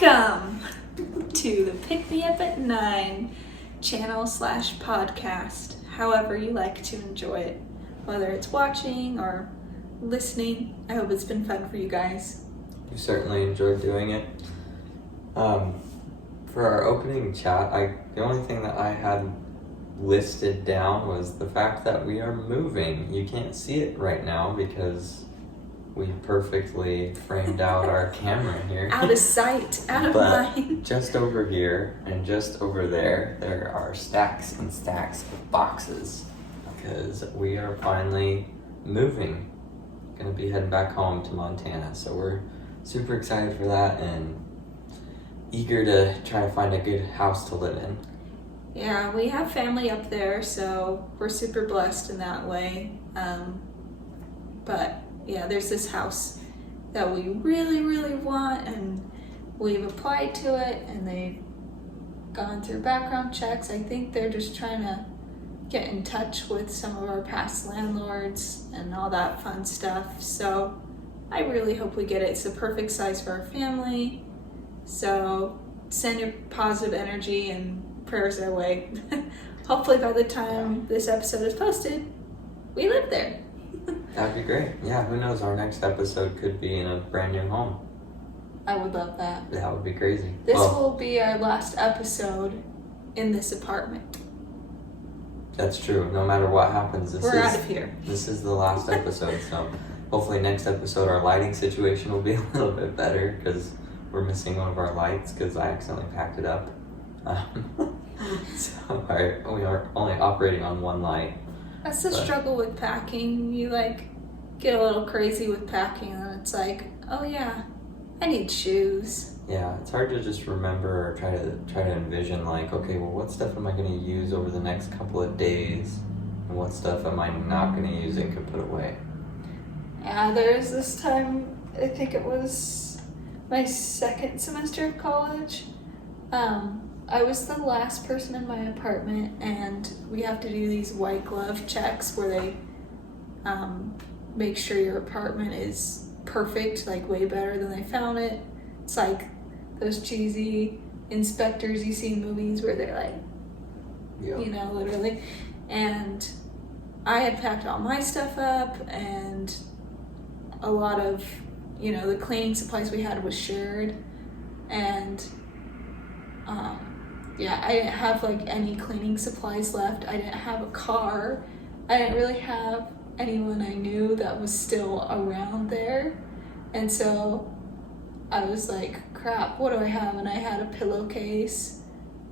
Welcome to the Pick Me Up at 9 channel / podcast, however you like to enjoy it, whether it's watching or listening. I hope it's been fun for you guys. We certainly enjoyed doing it. For our opening chat, the only thing that I had listed down was the fact that we are moving. You can't see it right now because we perfectly framed out our camera here. Out of sight, out of mind. Just over here and just over there are stacks and stacks of boxes because we are finally moving. Gonna be heading back home to Montana, so we're super excited for that and eager to try to find a good house to live in. Yeah, we have family up there, so we're super blessed in that way. But yeah, there's this house that we really, really want, and we've applied to it, and they've gone through background checks. I think they're just trying to get in touch with some of our past landlords and all that fun stuff. So I really hope we get it. It's the perfect size for our family. So send your positive energy and prayers our way. Hopefully by the time this episode is posted, we live there. That'd be great. Yeah, who knows? Our next episode could be in a brand new home. I would love that. That would be crazy. This will be our last episode in this apartment. That's true. No matter what happens, we're out of here. This is the last episode, so hopefully next episode our lighting situation will be a little bit better because we're missing one of our lights because I accidentally packed it up. So we are only operating on one light. That's the struggle with packing. You get a little crazy with packing, and it's like, oh yeah, I need shoes. Yeah, it's hard to just remember or try to envision okay, well, what stuff am I going to use over the next couple of days, and what stuff am I not going to use and could put away. Yeah, there's this time, I think it was my second semester of college. I was the last person in my apartment, and we have to do these white glove checks where they make sure your apartment is perfect, way better than they found it. It's like those cheesy inspectors you see in movies where they're literally. And I had packed all my stuff up, and a lot of, the cleaning supplies we had was shared. And I didn't have any cleaning supplies left. I didn't have a car. I didn't really have anyone I knew that was still around there. And so I was like, crap, what do I have? And I had a pillowcase.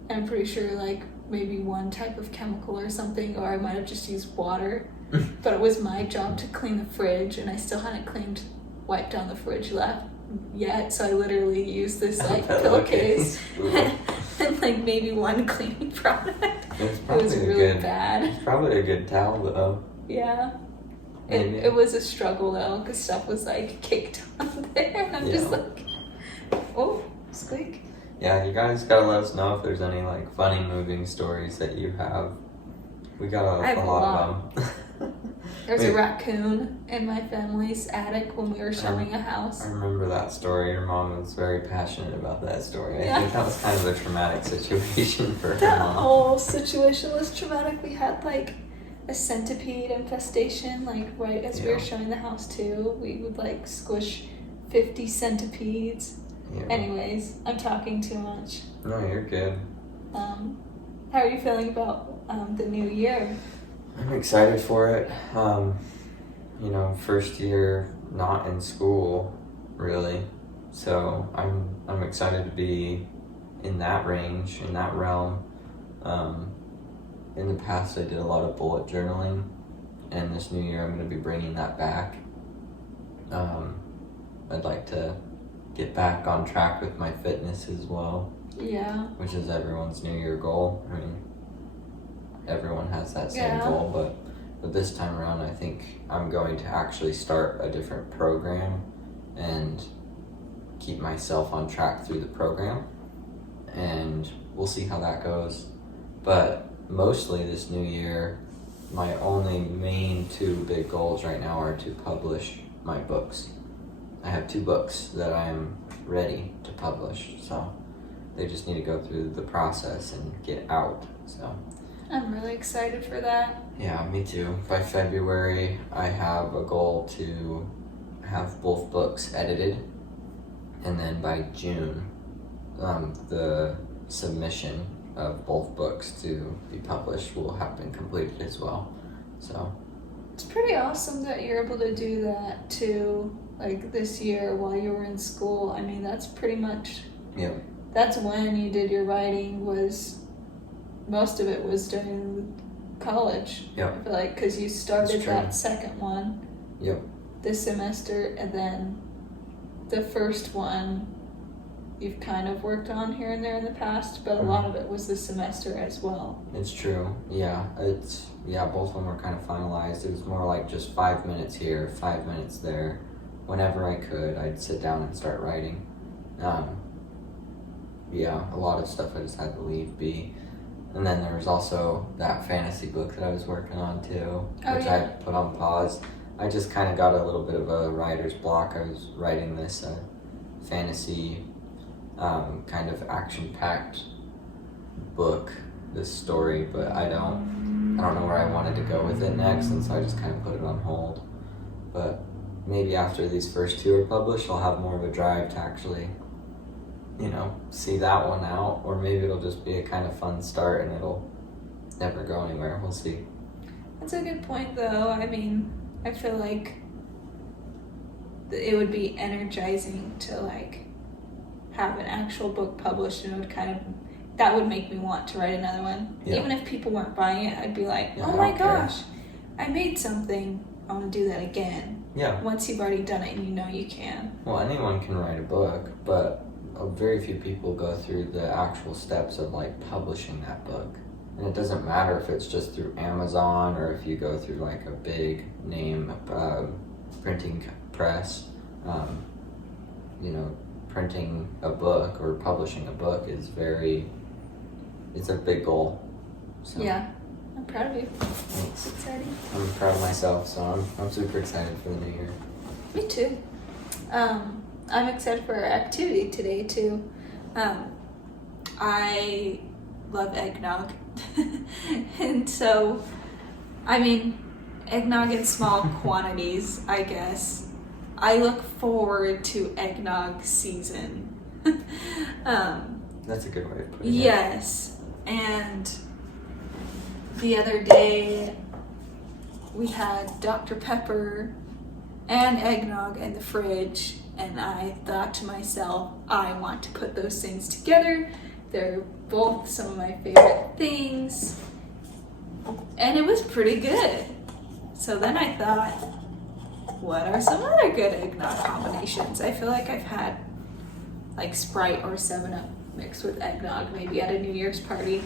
And I'm pretty sure maybe one type of chemical or something, or I might have just used water. But it was my job to clean the fridge, and I still hadn't wiped down the fridge left yet. So I literally used this pillowcase. And maybe one cleaning product. It was really bad. It's probably a good towel though. Yeah. It was a struggle though, because stuff was caked on there. And I'm just oh, squeak. Yeah, you guys gotta let us know if there's any funny moving stories that you have. We got a lot of them. There's a raccoon in my family's attic when we were showing a house. I remember that story. Your mom was very passionate about that story. I think that was kind of a traumatic situation for her That mom. whole situation was traumatic. We had a centipede infestation right as we were showing the house too. We would squish 50 centipedes. Yeah. Anyways, I'm talking too much. No, you're good. How are you feeling about the new year? I'm excited for it. First year not in school, really. So I'm excited to be in that range, in that realm. In the past, I did a lot of bullet journaling, and this new year I'm going to be bringing that back. I'd like to get back on track with my fitness as well. Yeah. Which is everyone's New Year goal. I mean, everyone has that same goal, but this time around, I think I'm going to actually start a different program and keep myself on track through the program, and we'll see how that goes. But mostly this new year, my only main two big goals right now are to publish my books. I have 2 books that I am ready to publish. So they just need to go through the process and get out. So I'm really excited for that. yeah, me too. By February, I have a goal to have both books edited, and then by June, the submission of both books to be published will have been completed as well. So it's pretty awesome that you're able to do that too, like this year while you were in school. I mean, that's pretty much, that's when you did your writing. Was most of it was during college. I feel like, because you started that second one this semester, and then the first one you've kind of worked on here and there in the past, but a lot of it was this semester as well. It's true. Both of them were kind of finalized. It was more like just 5 minutes here, 5 minutes there. Whenever I could, I'd sit down and start writing. A lot of stuff I just had to leave be. And then there was also that fantasy book that I was working on too, which I put on pause. I just kind of got a little bit of a writer's block. I was writing this fantasy kind of action-packed book, this story, but I don't know where I wanted to go with it next, and so I just kind of put it on hold. But maybe after these first two are published, I'll have more of a drive to actually, see that one out, or maybe it'll just be a kind of fun start and it'll never go anywhere. We'll see. That's a good point, though. I mean, I feel like it would be energizing to have an actual book published, and it would that would make me want to write another one. Even if people weren't buying it, I'd be like, oh my gosh, I made something, I want to do that again. Once you've already done it and you can. Well, anyone can write a book, but very few people go through the actual steps of publishing that book. And it doesn't matter if it's just through Amazon or if you go through a big name printing press. Printing a book or publishing a book is it's a big goal. So. Yeah, I'm proud of you. Thanks. It's exciting. I'm proud of myself, so I'm super excited for the new year. Me too. I'm excited for our activity today too. I love eggnog. And so, eggnog in small quantities, I guess. I look forward to eggnog season. That's a good way of putting it. Yes. And the other day, we had Dr. Pepper and eggnog in the fridge, and I thought to myself, I want to put those things together. They're both some of my favorite things. And it was pretty good. So then I thought, what are some other good eggnog combinations? I feel like I've had Sprite or 7-Up mixed with eggnog, maybe at a New Year's party.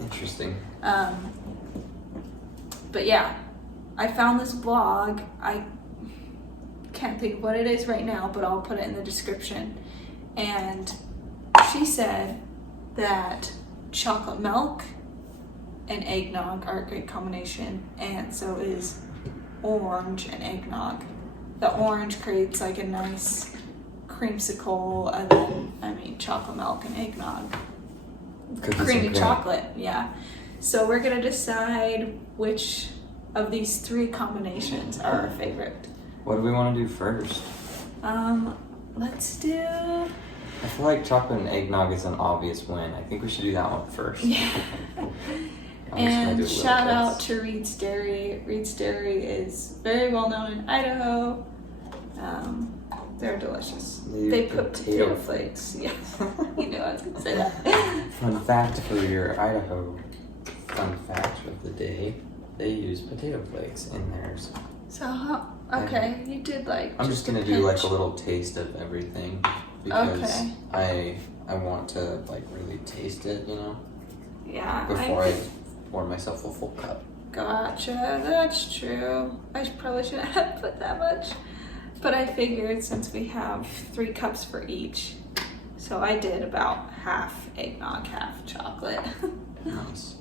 Interesting. But yeah, I found this blog. I can't think of what it is right now, but I'll put it in the description. And she said that chocolate milk and eggnog are a great combination, and so is orange and eggnog. The orange creates a nice creamsicle, and then chocolate milk and eggnog, creamy chocolate. Yeah. So we're gonna decide which of these three combinations are our favorite. What do we want to do first? Let's do. I feel like chocolate and eggnog is an obvious win. I think we should do that one first. Yeah. And shout out to Reed's Dairy. Reed's Dairy is very well known in Idaho. They're delicious. They put potato flakes. Yeah, you knew I was going to say that. Fun fact for your Idaho fun fact of the day, they use potato flakes in theirs. So, okay, you did I'm just going to do a little taste of everything because I want to really taste it, Yeah. Before I pour myself a full cup. Gotcha, that's true. I probably shouldn't have put that much. But I figured since we have 3 cups for each, so I did about half eggnog, half chocolate. Nice.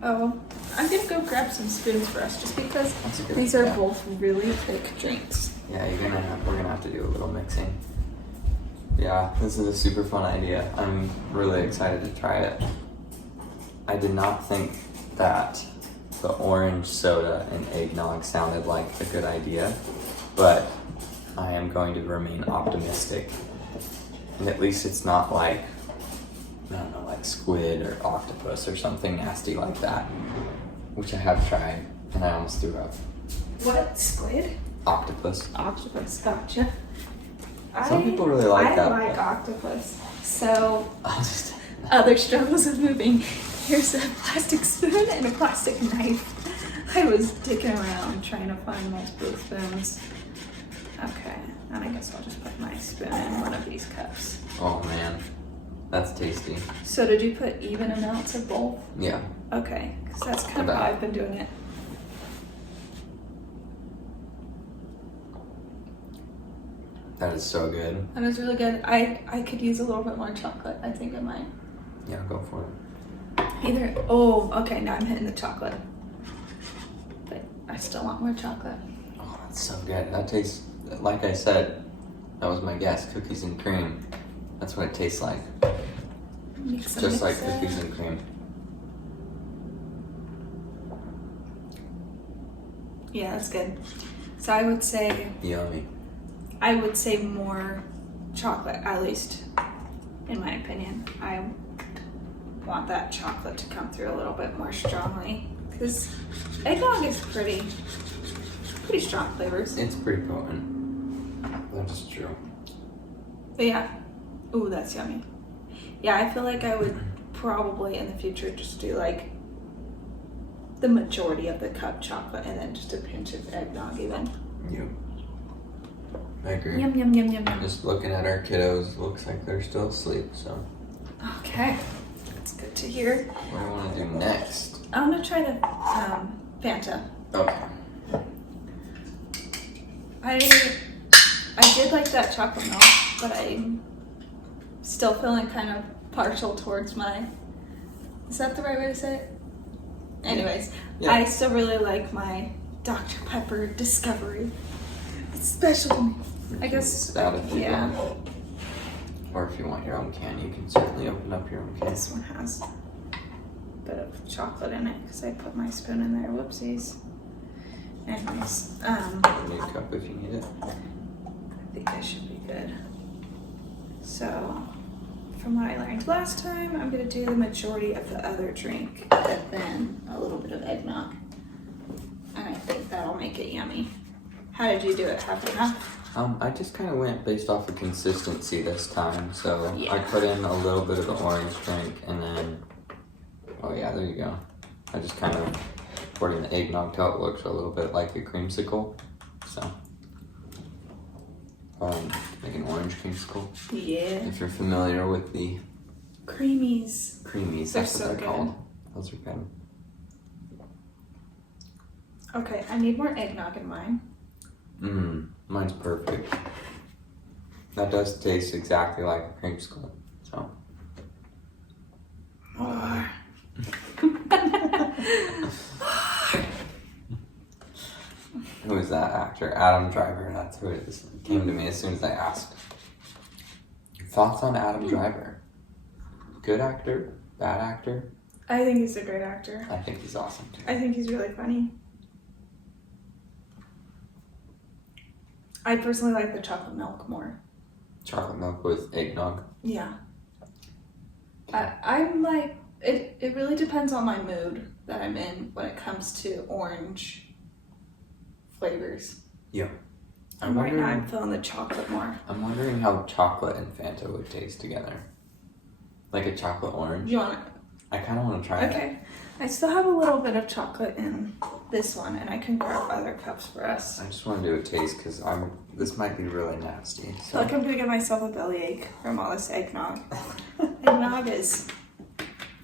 Oh, I'm gonna go grab some spoons for us just because these are both really thick drinks. Yeah, we're gonna have to do a little mixing. Yeah, this is a super fun idea. I'm really excited to try it. I did not think that the orange soda and eggnog sounded like a good idea, but I am going to remain optimistic. And at least it's not like, I don't know, like squid or octopus or something nasty like that, which I have tried and I almost threw up. What? Squid? Octopus. Octopus, gotcha. Some people really like that. I like octopus. So, I'll just... other struggles of moving. Here's a plastic spoon and a plastic knife. I was digging around trying to find multiple spoons. Okay, and I guess I'll just put my spoon in one of these cups. Oh man, that's tasty. So did you put even amounts of both? Yeah. Okay, because that's kind of how I've been doing it. That is so good. That is really good. I could use a little bit more chocolate. I think I might. Yeah, go for it. Either, oh, okay, now I'm hitting the chocolate. But I still want more chocolate. Oh, that's so good. That tastes, like I said, that was my guess, cookies and cream. That's what it tastes like. Just like cookies and cream. Yeah, that's good. So I would say, Yummy. I would say more chocolate, at least in my opinion. I want that chocolate to come through a little bit more strongly because eggnog is pretty strong flavors. It's pretty potent. That is true. But yeah, ooh, that's yummy. Yeah, I feel like I would probably in the future just do like the majority of the cup chocolate and then just a pinch of eggnog even. Yep. I agree. Yum, yum, yum, yum, yum. Just looking at our kiddos, looks like they're still asleep, so. Okay, that's good to hear. What do you want to do next? I'm gonna try the Fanta. Okay. I did like that chocolate milk, but I'm still feeling kind of partial towards my, is that the right way to say it? Anyways, Yeah. I still really like my Dr. Pepper Discovery. It's special to me. I guess, Out if you yeah. want. Or if you want your own can, you can certainly open up your own can. This one has a bit of chocolate in it because I put my spoon in there. Whoopsies. Anyways, Make a cup if you need it. I think that should be good. So, from what I learned last time, I'm gonna do the majority of the other drink and then a little bit of eggnog. And I think that'll make it yummy. How did you do it? Half and half? I just kind of went based off of consistency this time. So Yeah. I put in a little bit of the orange drink and then, oh yeah, there you go. I just kind of poured in the eggnog till it looks a little bit like a creamsicle. So, like an orange creamsicle. Yeah. If you're familiar with the Creamies. creamies, They're that's so what they're good. called. Those are good. Okay, I need more eggnog in mine. Mine's perfect. That does taste exactly like a creamsicle. So. More. Who is that actor? Adam Driver. That's who it is. It came to me as soon as I asked. Thoughts on Adam Driver? Good actor? Bad actor? I think he's a great actor. I think he's awesome too. I think he's really funny. I personally like the chocolate milk more. Chocolate milk with eggnog. Yeah. I'm like, it really depends on my mood that I'm in when it comes to orange flavors. Yeah. And right now I'm feeling the chocolate more. I'm wondering how chocolate and Fanta would taste together. Like a chocolate orange. You want it? I kind of want to try it. Okay. I still have a little bit of chocolate in this one, and I can grab other cups for us. I just want to do a taste because this might be really nasty. I So. feel like I'm gonna give myself a bellyache from all this eggnog. Eggnog is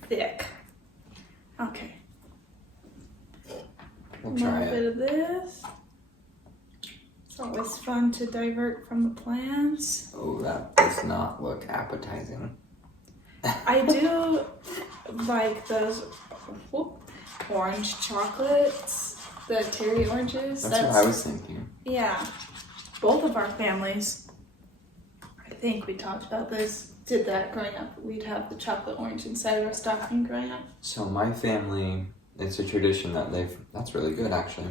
thick. Okay. We'll A try little bit it. of this. It's always fun to divert from the plans. Oh, that does not look appetizing. I do like those orange chocolates, the cherry oranges. That's what I was thinking. Yeah, both of our families, I think we talked about this, did that growing up. We'd have the chocolate orange inside of our stocking growing up. So my family, it's a tradition that that's really good actually.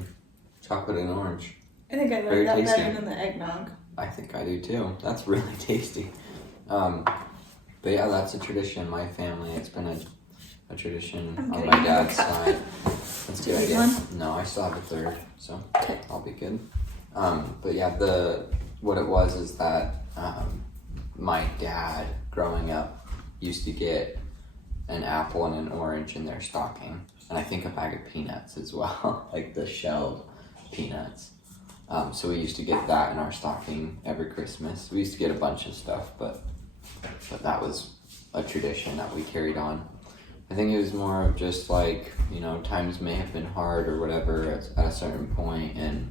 Chocolate and orange. I think I Very like that tasty. better than the eggnog. I think I do too. That's really tasty. But yeah, that's a tradition in my family. It's been a tradition I'm on getting my another dad's cup. side. That's a Do you good need idea. one? No, I still have a third, so Okay. I'll be good. But yeah, what it was is that my dad, growing up, used to get an apple and an orange in their stocking, and I think a bag of peanuts as well, like the shelled peanuts. So we used to get that in our stocking every Christmas. We used to get a bunch of stuff, but that was a tradition that we carried on. I think it was more of just like, times may have been hard or whatever at a certain point, and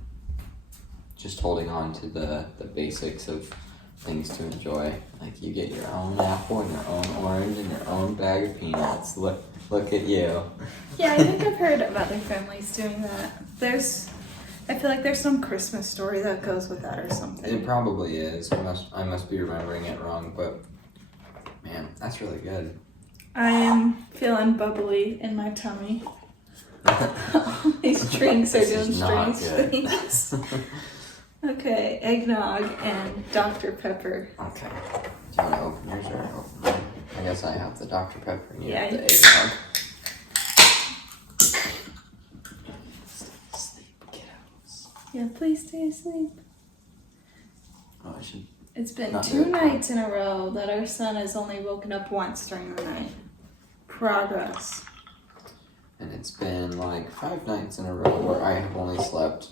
just holding on to the basics of things to enjoy. Like you get your own apple and your own orange and your own bag of peanuts. Look at you. Yeah, I think I've heard of other families doing that. I feel like there's some Christmas story that goes with that or something. It probably is. I must be remembering it wrong, but man, that's really good. I am feeling bubbly in my tummy. These drinks are This doing is not strange good. things. Okay, eggnog and Dr. Pepper. Okay. Do you want to open yours or open mine? I guess I have the Dr. Pepper and you have the Yeah. eggnog. Sleep, kiddos. Yeah, please stay asleep. Oh, I should. It's been Not 2 good. nights in a row that our son has only woken up once during the night. Progress. And it's been like 5 nights in a row where I have only slept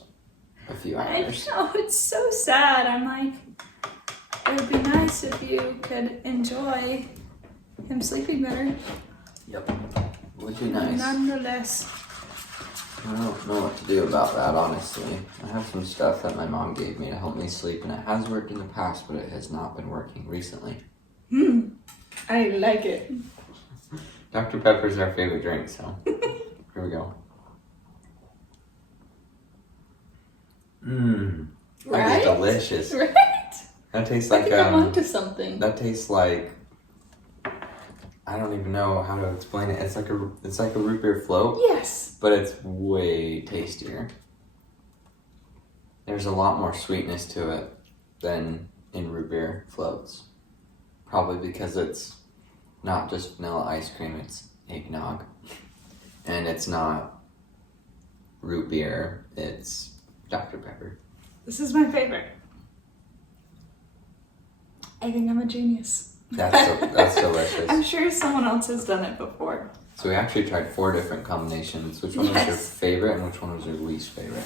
a few I hours. know, it's so sad. I'm like, it would be nice if you could enjoy him sleeping better. Yep. Would be nice. Nonetheless. I don't know what to do about that, honestly. I have some stuff that my mom gave me to help me sleep, and it has worked in the past, but it has not been working recently. I like it. Dr. Pepper's our favorite drink, so here we go. Mmm. That Right? is delicious. Right? That tastes I like think I'm onto something. that tastes like, I don't even know how to explain it. It's like a root beer float, Yes. but it's way tastier. There's a lot more sweetness to it than in root beer floats. Probably because it's not just vanilla ice cream, it's eggnog. And it's not root beer, it's Dr. Pepper. This is my favorite. I think I'm a genius. That's delicious. I'm sure someone else has done it before. So we actually tried 4 different combinations. Which one was your Yes. favorite and which one was your least favorite?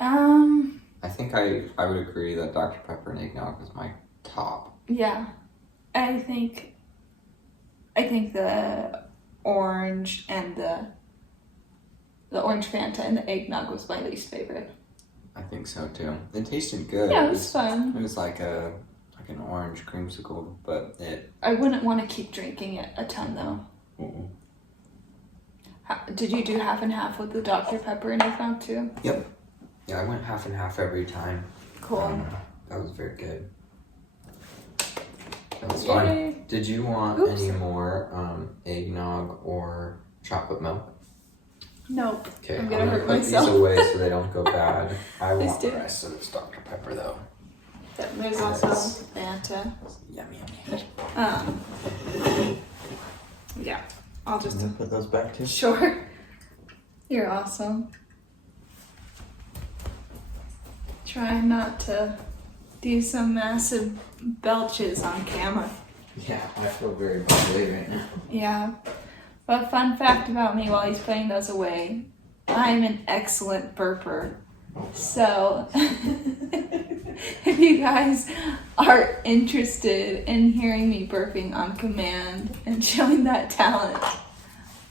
I think I would agree that Dr. Pepper and eggnog was my top. Yeah. I think the orange and the orange Fanta and the eggnog was my least favorite. I think so too. It tasted good. Yeah, it was fun. It was like an orange creamsicle, but it. I wouldn't want to keep drinking it a ton though. Mm-mm. Did you do half and half with the Dr. Pepper and eggnog too? Yep. Yeah, I went half and half every time. Cool. That was very good. That was Yay. fun. Did you want Oops. any more eggnog or chocolate milk? Nope. Okay, I'm gonna hurt put myself. these away so they don't go bad. I Please want do. the rest of this Dr. Pepper though. There's also Fanta. Yummy. Yeah. I'll just Put those back too. Sure. You're awesome. Try not to do some massive belches on camera. Yeah, I feel very bubbly right now. Yeah. But fun fact about me while he's putting those away, I'm an excellent burper. So if you guys are interested in hearing me burping on command and showing that talent,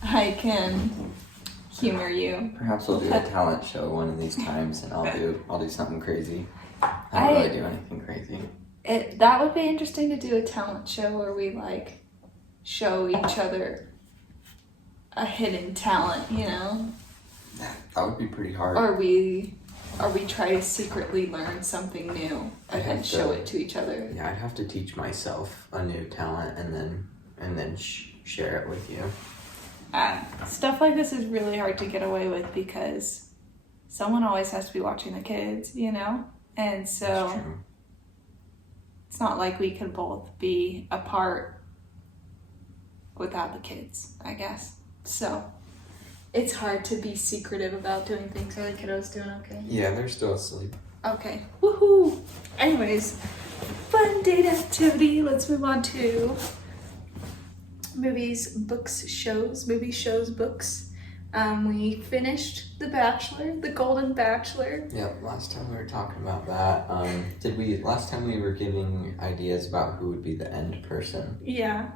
I can humor you. Perhaps we'll do a talent show one of these times, and I'll do something crazy. I don't really do anything crazy. That would be interesting to do a talent show where we like show each other a hidden talent, you know? That would be pretty hard. Or we or we try to secretly learn something new and then show it to each other. Yeah, I'd have to teach myself a new talent and then share it with you. Stuff like this is really hard to get away with because someone always has to be watching the kids, you know? And so That's true. it's not like we could both be apart without the kids, I guess. So it's hard to be secretive about doing things. Are the kiddos doing okay? Yeah, they're still asleep. Okay. Woohoo! Anyways, fun date activity. Let's move on to movies, books, shows. Movies, shows, books. We finished The Bachelor, The Golden Bachelor. Yep, last time we were talking about that. Last time we were giving ideas about who would be the end person. Yeah.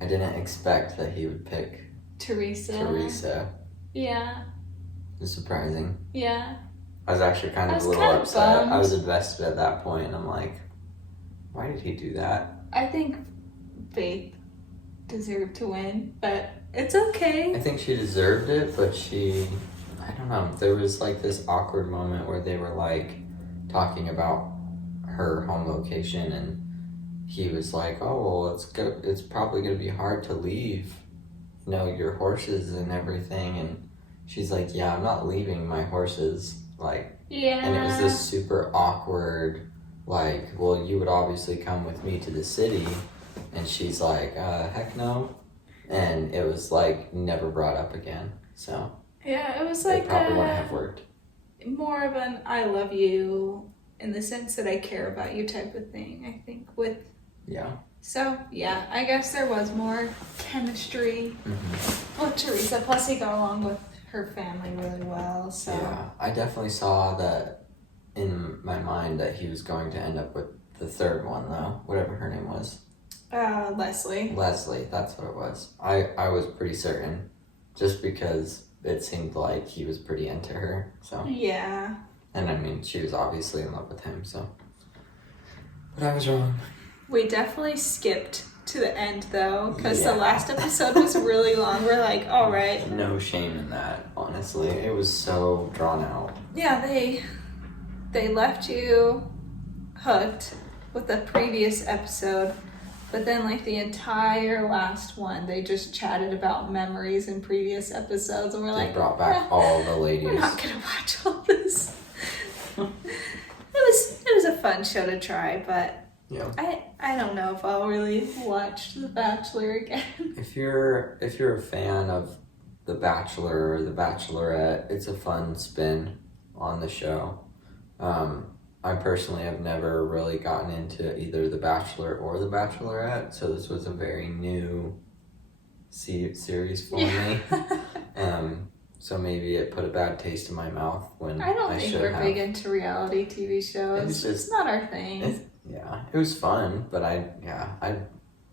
I didn't expect that he would pick Teresa. Yeah. It was surprising. Yeah. I was actually kind of a little upset. I was invested at that point, and I'm like, why did he do that? I think Faith deserved to win, but it's okay. I think she deserved it, but I don't know. There was like this awkward moment where they were like talking about her home location, and he was like, "Oh, well, it's probably gonna be hard to leave, your horses and everything." And she's like, "Yeah, I'm not leaving my horses." Like, yeah. And it was this super awkward, like, "Well, you would obviously come with me to the city," and she's like, "Heck no." And it was like never brought up again. So yeah, it was like it probably wouldn't have worked. More of an "I love you" in the sense that I care about you type of thing. I think with So yeah, I guess there was more chemistry with Teresa. Plus, he got along with her family really well. So yeah, I definitely saw that in my mind that he was going to end up with the third one though, whatever her name was. Leslie. Leslie, that's what it was. I was pretty certain, just because it seemed like he was pretty into her. So yeah. And I mean, she was obviously in love with him. So, but I was wrong. We definitely skipped to the end though, because the last episode was really long. We're like, all right. No shame in that, honestly. It was so drawn out. Yeah, they left you hooked with the previous episode, but then like the entire last one, they just chatted about memories in previous episodes, and we're They like, brought back all the ladies. we're not gonna watch all this. It was a fun show to try, but Yeah. I don't know if I'll really watch The Bachelor again. If you're a fan of The Bachelor or The Bachelorette, it's a fun spin on the show. I personally have never really gotten into either The Bachelor or The Bachelorette, so this was a very new series for me. So maybe it put a bad taste in my mouth when I don't think we're big into reality TV shows. It's not our thing. Yeah, it was fun, but I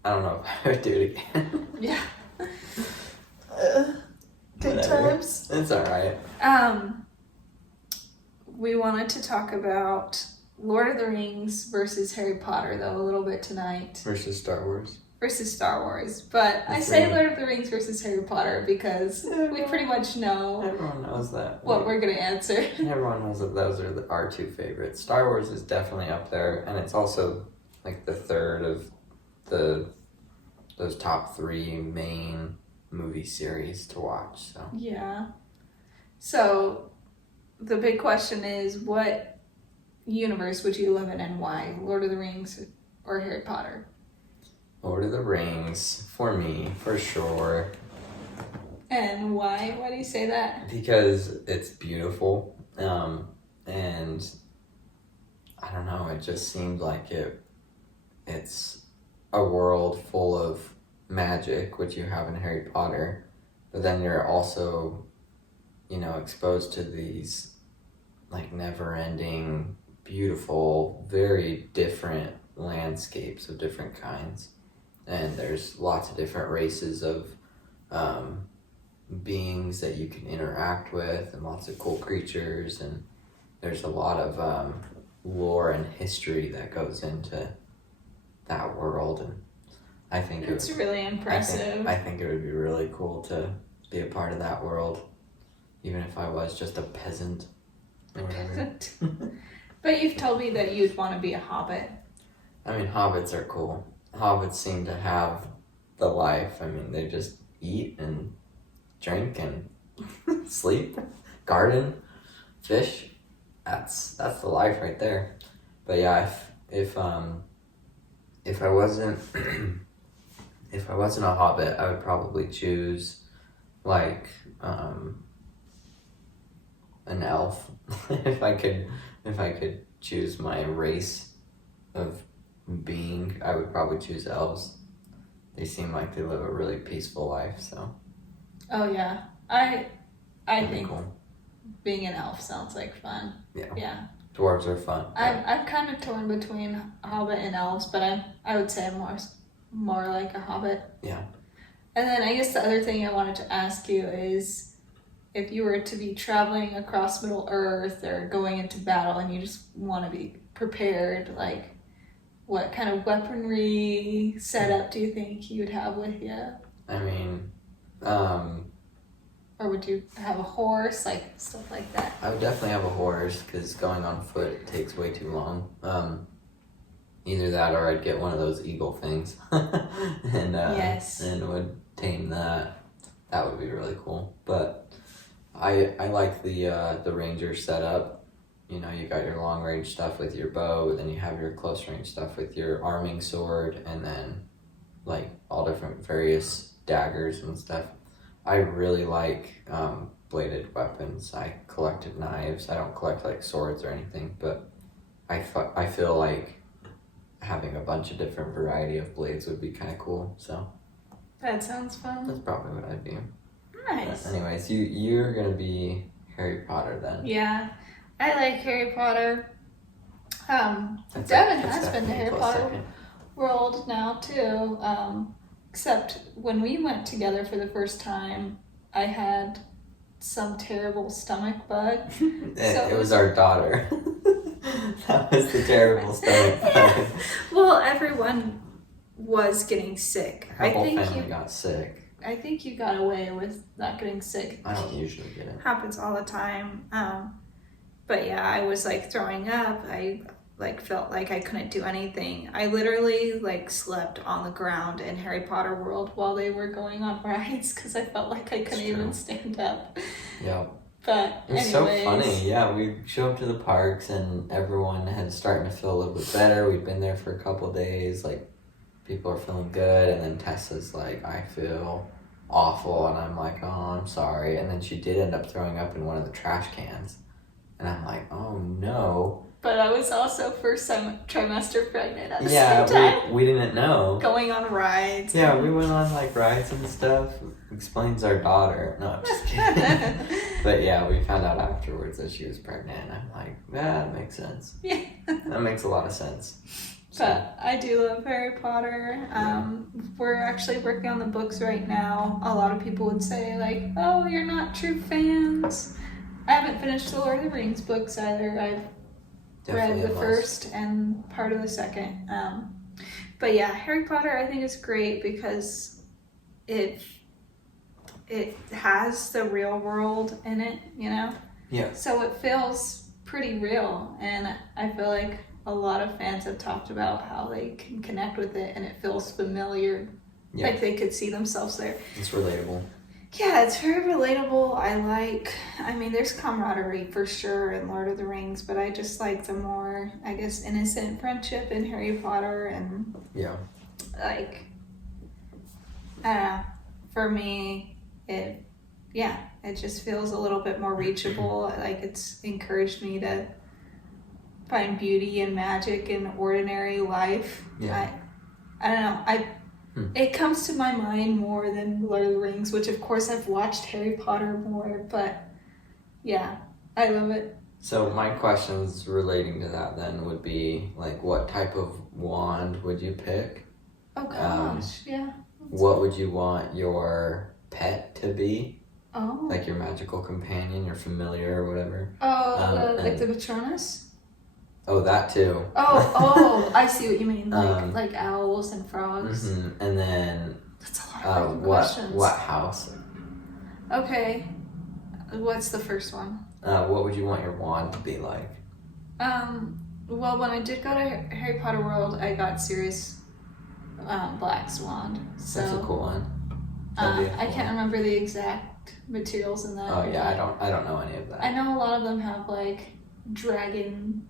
don't know if I would do it again. Yeah. Good Whatever. times. It's alright. We wanted to talk about Lord of the Rings versus Harry Potter, though, a little bit tonight. Versus Star Wars. Versus Star Wars. But I say Lord of the Rings versus Harry Potter because we pretty much know Everyone knows that. what we're going to answer. Everyone knows that those are our two favorites. Star Wars is definitely up there, and it's also like the third of those top three main movie series to watch. So Yeah. So the big question is, what universe would you live in and why? Lord of the Rings or Harry Potter? Lord of the Rings, for me, for sure. And why? Why do you say that? Because it's beautiful, and I don't know, it just seemed like it's a world full of magic, which you have in Harry Potter, but then you're also, exposed to these like never-ending, beautiful, very different landscapes of different kinds. And there's lots of different races of beings that you can interact with, and lots of cool creatures, and there's a lot of lore and history that goes into that world, and I think it's really impressive. I think it would be really cool to be a part of that world, even if I was just a peasant. or whatever. But you've told me that you'd want to be a hobbit. I mean, hobbits are cool. Hobbits seem to have the life. I mean, they just eat and drink and sleep, garden, fish. That's the life right there. But yeah, if I wasn't if I wasn't a hobbit, I would probably choose like an elf. if I could choose my race of being, I would probably choose elves. They seem like they live a really peaceful life, so. Oh yeah, I That'd be think cool. being an elf sounds like fun. Yeah. Yeah. Dwarves are fun. I'm kind of torn between hobbit and elves, but I would say I'm more like a hobbit. Yeah. And then I guess the other thing I wanted to ask you is, if you were to be traveling across Middle Earth or going into battle and you just want to be prepared, like what kind of weaponry setup do you think you would have with you? I mean, Or would you have a horse, like stuff like that? I would definitely have a horse because going on foot takes way too long. Either that or I'd get one of those eagle things and Yes. and would tame that. That would be really cool. But I like the ranger setup. You know, you got your long range stuff with your bow, then you have your close range stuff with your arming sword, and then like all different various daggers and stuff. I really like bladed weapons. I collected knives. I don't collect like swords or anything, but I feel like having a bunch of different variety of blades would be kind of cool. So That sounds fun. that's probably what I'd be. Nice. But anyways, you're gonna be Harry Potter then. Yeah, I like Harry Potter. That's Devin that's has been to definitely a Harry close Potter second. World now too. Except when we went together for the first time, I had some terrible stomach bug. It was our daughter. That was the terrible stomach bug. Well, everyone was getting sick. Our whole family got sick. I think you got away with not getting sick. I don't usually get it. Happens all the time. But yeah, I was like throwing up. I like felt like I couldn't do anything. I literally like slept on the ground in Harry Potter World while they were going on rides because I felt like I couldn't even stand up. Yeah. But It was so funny. Yeah, we show up to the parks and everyone had starting to feel a little bit better. We'd been there for a couple of days. Like people are feeling good, and then Tessa's like, I feel awful, and I'm like, oh, I'm sorry. And then she did end up throwing up in one of the trash cans, and I'm like, oh no. But I was also first trimester pregnant at the same time. Yeah, we didn't know. Going on rides. Yeah, we went on like rides and stuff. Explains our daughter. No, I'm just kidding. But yeah, we found out afterwards that she was pregnant. I'm like, yeah, that makes sense. Yeah. That makes a lot of sense. So, But I do love Harry Potter. We're actually working on the books right now. A lot of people would say like, oh, you're not true fans. I haven't finished the Lord of the Rings books either. I've definitely read a the must. first and part of the second. But yeah, Harry Potter I think is great because it has the real world in it, you know? Yeah. So it feels pretty real, and I feel like a lot of fans have talked about how they can connect with it and it feels familiar. Yeah. Like they could see themselves there. It's relatable. Yeah, it's very relatable. I mean, there's camaraderie for sure in Lord of the Rings, but I just like the more, I guess, innocent friendship in Harry Potter, and Yeah. like, I don't know, for me, it just feels a little bit more reachable. Like it's encouraged me to find beauty and magic in ordinary life. Yeah. I don't know. It comes to my mind more than Lord of the Rings, which of course I've watched Harry Potter more, but yeah, I love it. So my questions relating to that then would be like, what type of wand would you pick? Oh gosh, yeah. What would you want your pet to be? Oh. Like your magical companion, your familiar or whatever? Like the Patronus? Oh, that too. Oh, I see what you mean. Like owls and frogs. Mm-hmm. And then That's a lot of what questions. house? Okay. What's the first one? What would you want your wand to be like? Well, when I did go to Harry Potter World, I got Sirius Black's wand. So, That's a cool one. I can't remember the exact materials in that. Oh yeah, I don't know any of that. I know a lot of them have like dragon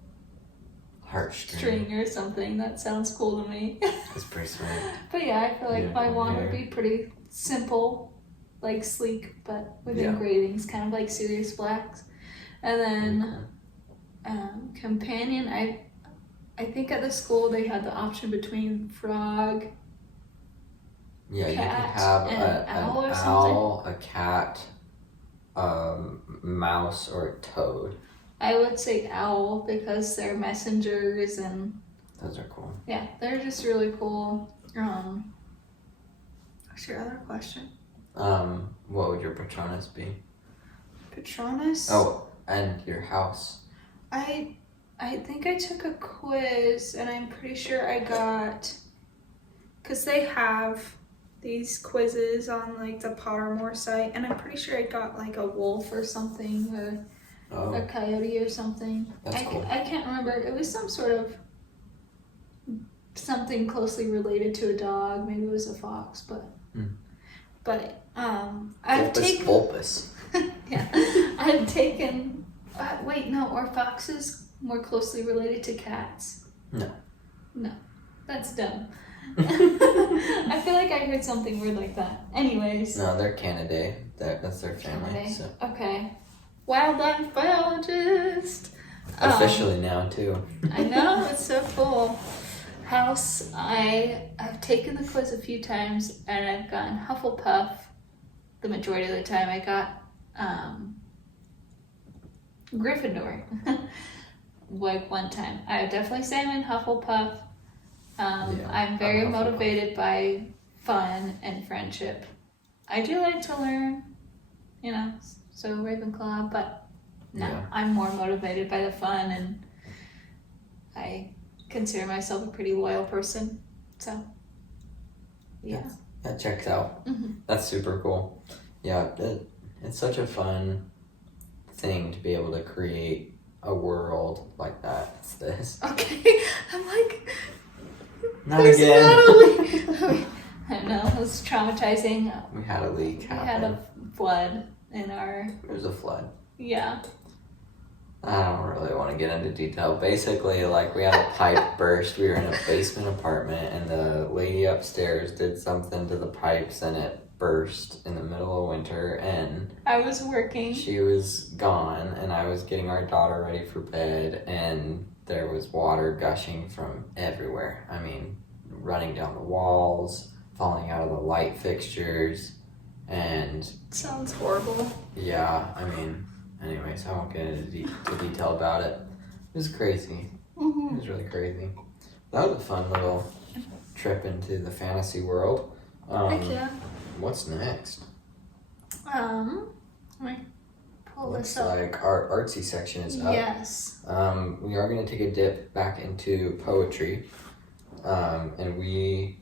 Heartstring. or something. That sounds cool to me. It's pretty sweet. But yeah, I feel like my Beautiful wand hair. would be pretty simple, like sleek, but with Yeah. engravings, kind of like Sirius Black's. And then companion, I think at the school they had the option between frog. Yeah, you Cat could have and an owl or owl, a cat, mouse, or a toad. I would say owl because they're messengers and Those are cool. yeah, they're just really cool. What's your other question? What would your Patronus be? Patronus? Oh, and your house. I think I took a quiz and I'm pretty sure I got, because they have these quizzes on like the Pottermore site, and I'm pretty sure I got like a wolf or something, or a Oh, coyote or something. That's cool. I can't remember. It was some sort of something closely related to a dog. Maybe it was a fox, but I've taken Bulbous. yeah, I've taken. Wait, no, are foxes more closely related to cats? No. No, that's dumb. I feel like I heard something weird like that. Anyways. No, they're Canidae. That's their family. Canidae. So. Okay. Wildlife biologist. Officially now too. I know, it's so cool. House, I've taken the quiz a few times and I've gotten Hufflepuff. The majority of the time I got Gryffindor. Like one time. I would definitely say I'm in Hufflepuff. I'm very I'm Hufflepuff. motivated by fun and friendship. I do like to learn, so Ravenclaw, but no, Yeah. I'm more motivated by the fun, and I consider myself a pretty loyal person, so yeah. That checks out. Mm-hmm. That's super cool. Yeah, it's such a fun thing to be able to create a world like that. It's this. Okay, I'm like, Not there's again. not a leak. I know, it was traumatizing. We had a leak We happen. had a flood in our, It was a flood. yeah. I don't really want to get into detail. Basically, like, we had a pipe burst. We were in a basement apartment, and the lady upstairs did something to the pipes, and it burst in the middle of winter, and I was working. she was gone, and I was getting our daughter ready for bed, and there was water gushing from everywhere. I mean, running down the walls, falling out of the light fixtures, and Sounds horrible. yeah, I mean, anyways, I won't get into detail about it. It was crazy. Mm-hmm. It was really crazy. That was a fun little trip into the fantasy world. Heck yeah. What's next? Let me pull Looks this up. like our artsy section is up. Yes. We are going to take a dip back into poetry. And we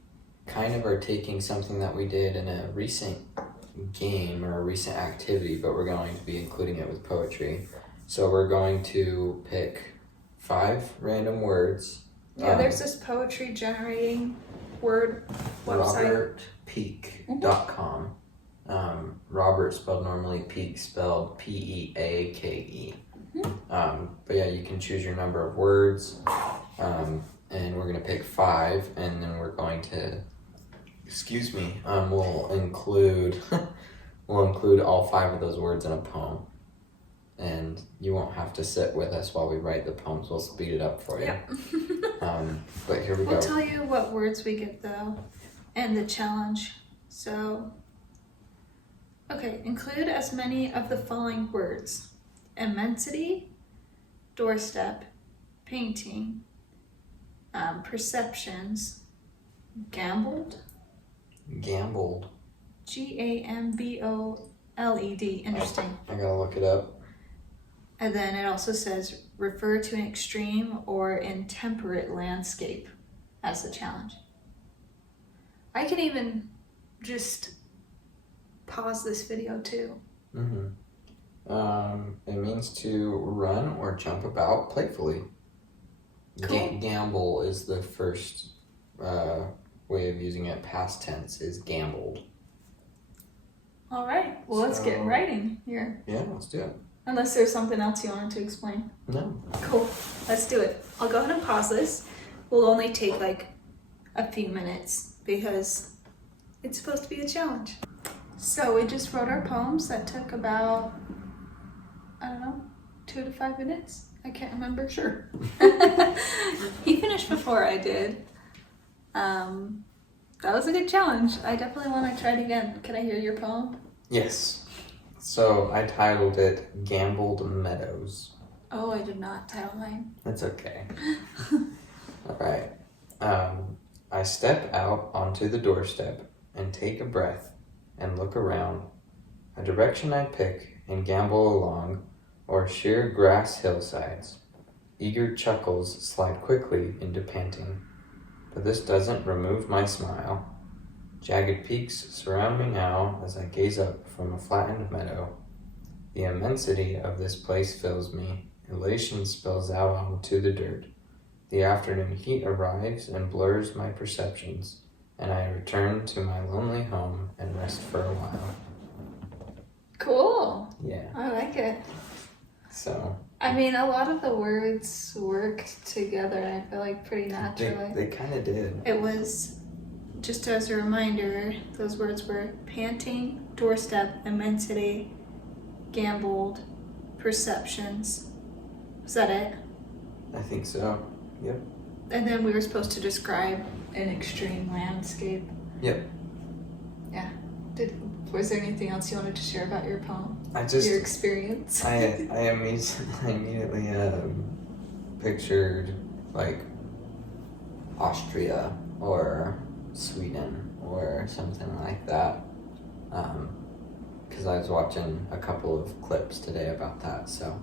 kind of are taking something that we did in a recent game or a recent activity, but we're going to be including it with poetry. So we're going to pick 5 random words. Yeah, there's this poetry generating word website. RobertPeake.com. Robert spelled normally, Peake spelled Peake. But yeah, you can choose your number of words, and we're gonna pick 5, and then we're going to, we'll include all 5 of those words in a poem, and you won't have to sit with us while we write the poems. We'll speed it up for you. Yep. But here we We'll go. tell you what words we get though, and the challenge. So, okay, include as many of the following words: immensity, doorstep, painting, perceptions, gambled, Gambled. Gamboled. Interesting. I gotta look it up. And then it also says refer to an extreme or intemperate landscape as the challenge. I can even just pause this video too. Mm-hmm. It means to run or jump about playfully. Cool. Gamble is the first way of using it. Past tense is gambled. All right. Well, let's get So- writing here. Yeah, let's do it. Unless there's something else you wanted to explain. No. Cool. Let's do it. I'll go ahead and pause this. We'll only take like a few minutes because it's supposed to be a challenge. So we just wrote our poems that took about, I don't know, 2 to 5 minutes. I can't remember. Sure. He finished before I did. That was a good challenge. I definitely want to try it again. Can I hear your poem? Yes. So I titled it Gambled Meadows. Oh, I did not title mine. That's okay. All right. I step out onto the doorstep and take a breath and look around. A direction I pick and gamble along, or sheer grass hillsides. Eager chuckles slide quickly into panting, but this doesn't remove my smile. Jagged peaks surround me now as I gaze up from a flattened meadow. The immensity of this place fills me. Elation spills out onto the dirt. The afternoon heat arrives and blurs my perceptions, and I return to my lonely home and rest for a while. Cool. Yeah, I like it. so I mean, a lot of the words worked together, and I feel like pretty naturally. they kind of did. It was, just as a reminder, those words were panting, doorstep, immensity, gambled, perceptions. Was that it? I think so. Yep. And then we were supposed to describe an extreme landscape. Yep. Yeah. Was there anything else you wanted to share about your poem? I just Your experience? I immediately pictured like Austria or Sweden or something like that, because I was watching a couple of clips today about that, so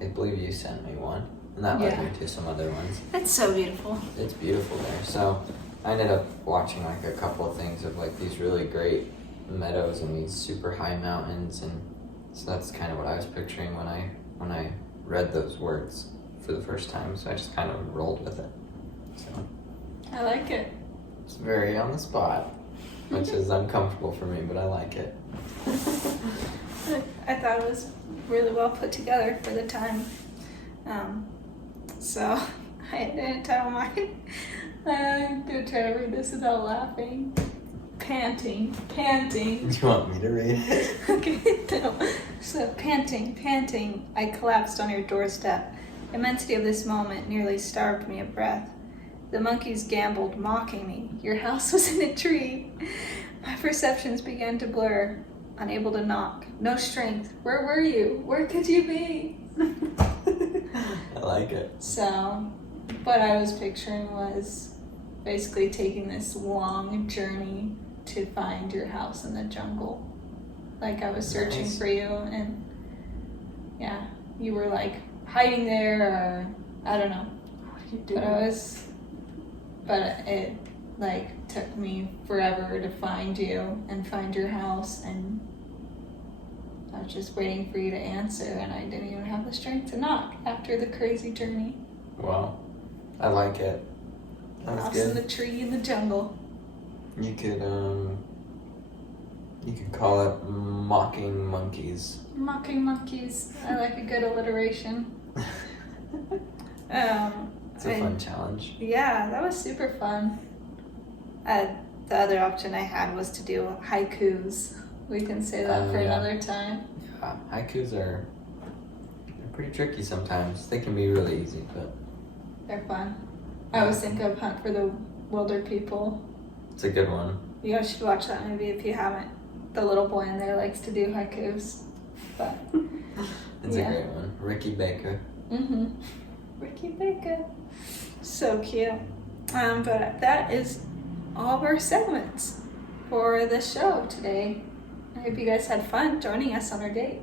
I believe you sent me one, and that led Yeah. me to some other ones. That's so beautiful. It's beautiful there. So I ended up watching like a couple of things of like these really great meadows and these super high mountains, and so that's kind of what I was picturing when I read those words for the first time. So I just kind of rolled with it. So I like it. it's very on the spot, which is uncomfortable for me, but I like it. I thought it was really well put together for the time. So I didn't title mine. I'm gonna try to read this without laughing. Panting. Do you want me to read it? Okay, no. So panting, I collapsed on your doorstep. Immensity of this moment nearly starved me of breath. The monkeys gambled, mocking me. Your house was in a tree. My perceptions began to blur, unable to knock. No strength. Where were you? Where could you be? I like it. So, what I was picturing was basically taking this long journey to find your house in the jungle. Like I was searching Nice. for you, and yeah, you were like hiding there, or I don't know. But it like took me forever to find you and find your house, and I was just waiting for you to answer, and I didn't even have the strength to knock after the crazy journey. Wow, I like it. That was House in good. the tree in the jungle. You could call it Mocking Monkeys. Mocking monkeys. I like a good alliteration. It's a fun challenge. Yeah, that was super fun. The other option I had was to do haikus. We can say that for yeah. another time. Yeah, haikus they're pretty tricky sometimes. They can be really easy, but They're fun. I always think of Hunt for the Wilder People. it's a good one. You guys should watch that movie if you haven't. The little boy in there likes to do haikus. But It's Yeah. a great one. Ricky Baker. Ricky Baker. So cute. But that is all of our segments for the show today. I hope you guys had fun joining us on our date.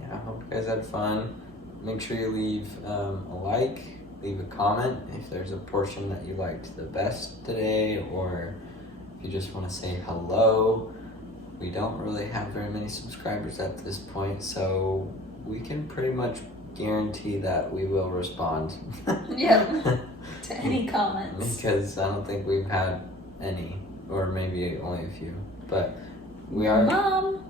Yeah, I hope you guys had fun. Make sure you leave a like, leave a comment if there's a portion that you liked the best today, or if you just want to say hello. We don't really have very many subscribers at this point, so we can pretty much guarantee that we will respond. Yeah. To any comments. Because I don't think we've had any, or maybe only a few. But we are. Mom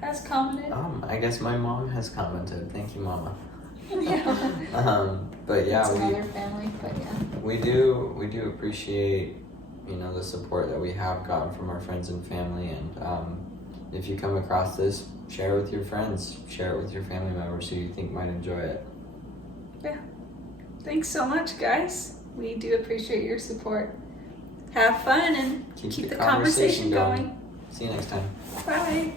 has commented. I guess my mom has commented. Thank you, Mama. Yeah. But yeah, it's another family, but yeah. we do appreciate, you know, the support that we have gotten from our friends and family, and if you come across this, share it with your friends, share it with your family members who you think might enjoy it. Yeah. Thanks so much, guys. We do appreciate your support. Have fun and keep the conversation going. See you next time. Bye.